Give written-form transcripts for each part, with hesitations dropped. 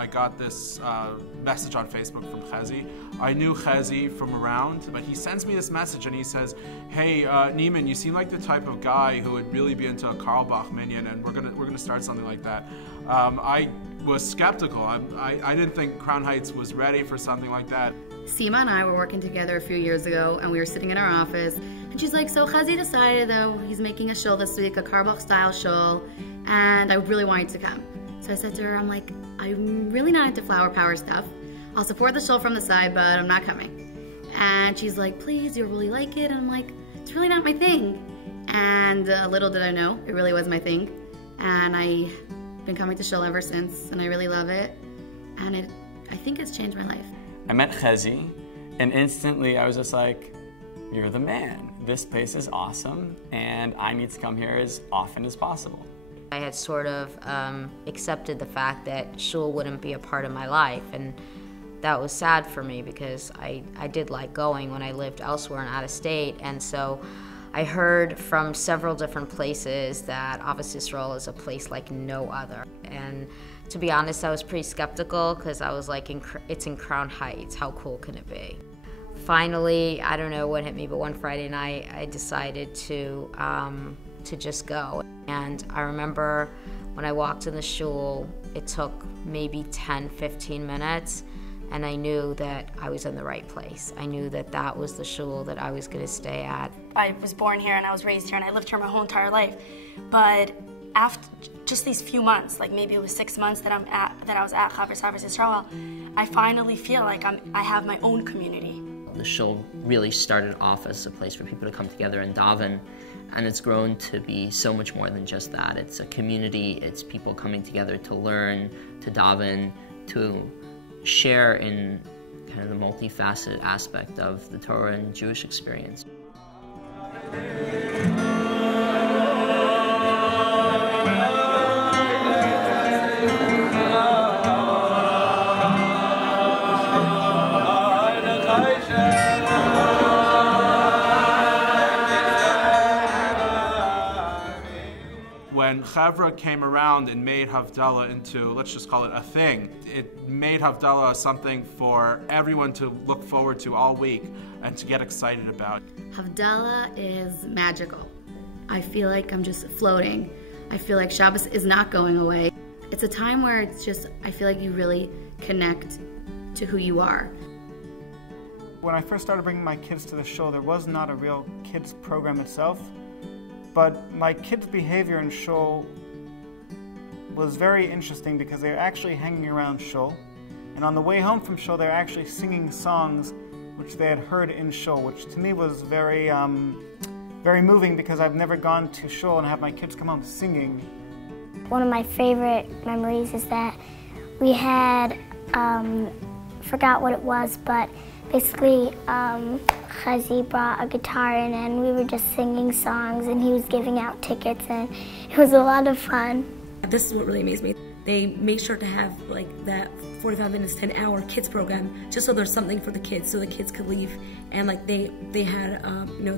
I got this message on Facebook from Chezi. I knew Chezi from around, but he sends me this message and he says, "Hey, Neiman, you seem like the type of guy who would really be into a Carlebach minion, and we're gonna start something like that." I was skeptical. I didn't think Crown Heights was ready for something like that. Seema and I were working together a few years ago, and we were sitting in our office, and she's like, "So Chezi decided though he's making a shul this week, a Carlebach style shul, and I really want you to come." So I said to her, I'm like, "I'm really not into flower power stuff. I'll support the shul from the side, but I'm not coming." And she's like, "Please, you'll really like it." And I'm like, "It's really not my thing." And little did I know, it really was my thing. And I've been coming to shul ever since, and I really love it. And I think it's changed my life. I met Chezi, and instantly I was just like, "You're the man. This place is awesome, and I need to come here as often as possible." I had sort of accepted the fact that shul wouldn't be a part of my life, and that was sad for me because I did like going when I lived elsewhere and out of state. And so I heard from several different places that Ahavas Yisroel is a place like no other. And to be honest, I was pretty skeptical because I was like, it's in Crown Heights, how cool can it be? Finally, I don't know what hit me, but one Friday night I decided to just go. And I remember when I walked in the shul, it took maybe 10, 15 minutes, and I knew that I was in the right place. I knew that that was the shul that I was going to stay at. I was born here and I was raised here and I lived here my whole entire life. But after just these few months, like maybe it was 6 months that I was at Chevra Ahavas Yisroel, I finally feel like I have my own community. The shul really started off as a place for people to come together and daven, and it's grown to be so much more than just that. It's a community, it's people coming together to learn, to daven, to share in kind of the multifaceted aspect of the Torah and Jewish experience. When Chevra came around and made Havdalah into, let's just call it a thing, it made Havdalah something for everyone to look forward to all week and to get excited about. Havdalah is magical. I feel like I'm just floating. I feel like Shabbos is not going away. It's a time where it's just, I feel like you really connect to who you are. When I first started bringing my kids to the shul, there was not a real kids program itself. But my kids' behavior in shul was very interesting because they were actually hanging around shul. And on the way home from shul, they were actually singing songs which they had heard in shul, which to me was very, very moving because I've never gone to shul and have my kids come home singing. One of my favorite memories is that we had, forgot what it was, but basically, Chezi brought a guitar in and we were just singing songs and he was giving out tickets and it was a lot of fun. This is what really amazed me. They make sure to have like that 45 minutes to an hour kids program just so there's something for the kids so the kids could leave, and like they had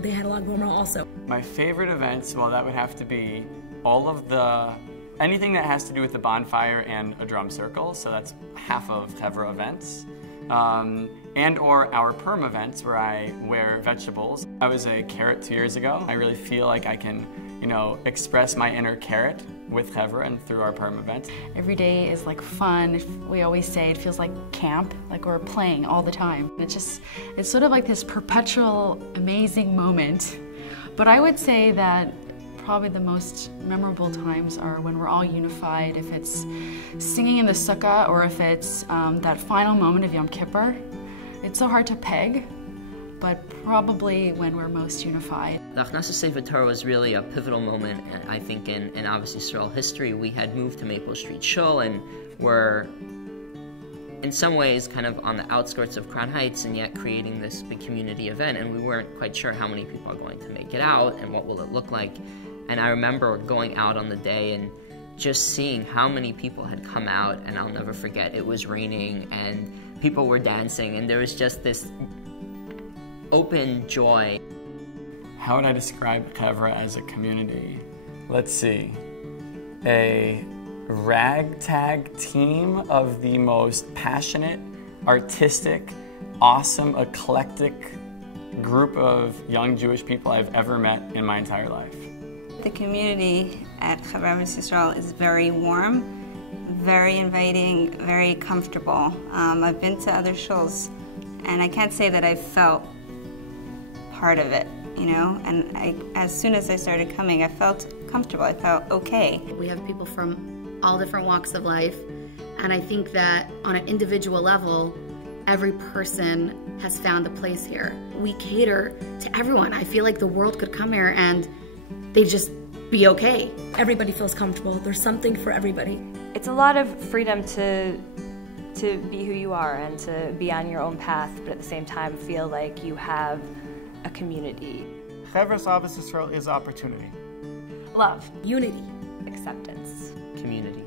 they had a lot going on also. My favorite events, well, that would have to be all of anything that has to do with the bonfire and a drum circle, so that's half of Chevra events. And or our perm events where I wear vegetables. I was a carrot 2 years ago. I really feel like I can, express my inner carrot with Chevra and through our perm events. Every day is like fun. We always say it feels like camp, like we're playing all the time. It's sort of like this perpetual amazing moment. But I would say that probably the most memorable times are when we're all unified, if it's singing in the sukkah or if it's that final moment of Yom Kippur. It's so hard to peg, but probably when we're most unified. The Achnasas Sefer Torah was really a pivotal moment, I think, in Ahavas Yisroel history. We had moved to Maple Street Shul and were, in some ways, kind of on the outskirts of Crown Heights and yet creating this big community event, and we weren't quite sure how many people are going to make it out and what will it look like. And I remember going out on the day and just seeing how many people had come out, and I'll never forget, it was raining and people were dancing and there was just this open joy. How would I describe Chevra as a community? Let's see. A ragtag team of the most passionate, artistic, awesome, eclectic group of young Jewish people I've ever met in my entire life. The community at Chevra Ahavas Yisroel is very warm, very inviting, very comfortable. I've been to other shuls, and I can't say that I felt part of it, you know? And as soon as I started coming, I felt comfortable. I felt okay. We have people from all different walks of life, and I think that on an individual level, every person has found a place here. We cater to everyone. I feel like the world could come here and they'd just be okay. Everybody feels comfortable. There's something for everybody. It's a lot of freedom to be who you are and to be on your own path, but at the same time feel like you have a community. Chevra Ahavas Yisroel is opportunity. Love. Unity. Acceptance. Community.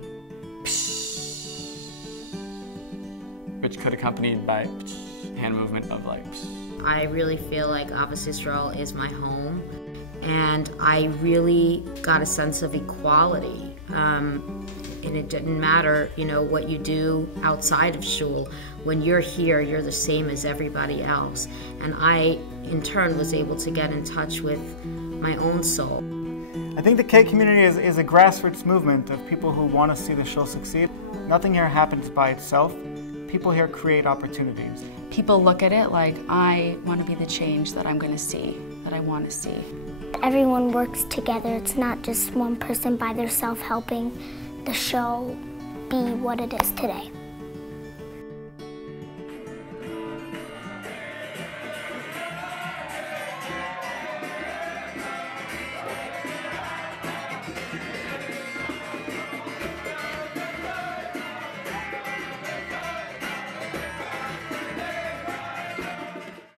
Which could accompanied by hand movement of like. I really feel like Ahavas Yisroel is my home, and I really got a sense of equality. And it didn't matter, you know, what you do outside of shul. When you're here, you're the same as everybody else. And I, in turn, was able to get in touch with my own soul. I think the CAY community is a grassroots movement of people who want to see the shul succeed. Nothing here happens by itself. People here create opportunities. People look at it like, I want to be the change that I'm going to see, that I want to see. Everyone works together. It's not just one person by themselves helping the show be what it is today.